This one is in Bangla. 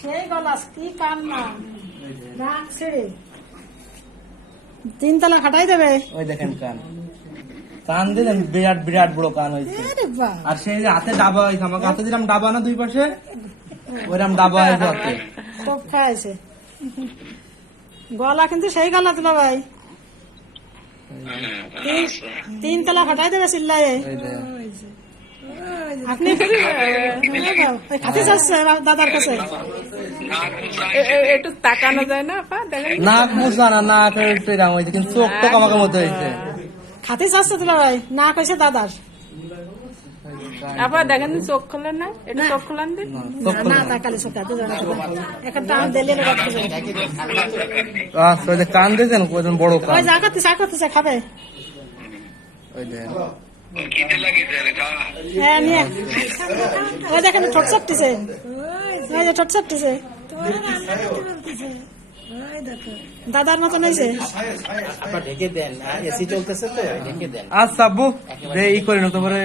সেই গলাস কি কান না নাক ছেড়ে 3 তলা খাটাই দেবে। ওই দেখেন কান কান দিলেন বিরাট বিরাট বড় কান হয়েছে। আর সেই যে হাতে ডাবা হয়েছে, আমাকে হাতে দিলাম ডাবা না 2 পাশে, ওইরকম ডাবা হয়েছে হাতে। টপ খাইছে গলা, কিন্তু সেই গলা তুলা ভাই 3 তলা খাটাই দেবে চিল্লায়। আপনি খাতে যাচ্ছে দাদার কাছে, একটু তাকানো যায় না আপা? দেখেন নাক মুছা না, নাক এরকম হয়েছে, কিন্তু চোখ তো আমাকে মতো হয়েছে। খাতে যাচ্ছে তুলা ভাই, না কইছে দাদার। আপা দেখেন চোখ খোলেন না, একটু চোখ খোলেন দিন। না তাকালে চোখ খাতে যাবে এখন তো আমি দিলে আচ্ছা, ওই যে কান দিয়েছেন বড় কান। ওই যা করতেছে খাবে। ওই যে হ্যাঁ নিয়ে ওই দেখেন ঠোঁট চাপতেছে, ওই যে ঠোঁট চাপতেছে দাদার মতন হয়েছে। ঢেকে দেন, এসি চলতেছে তো ঢেকে দেন। আচ্ছা আব্বু ই করে না তোমার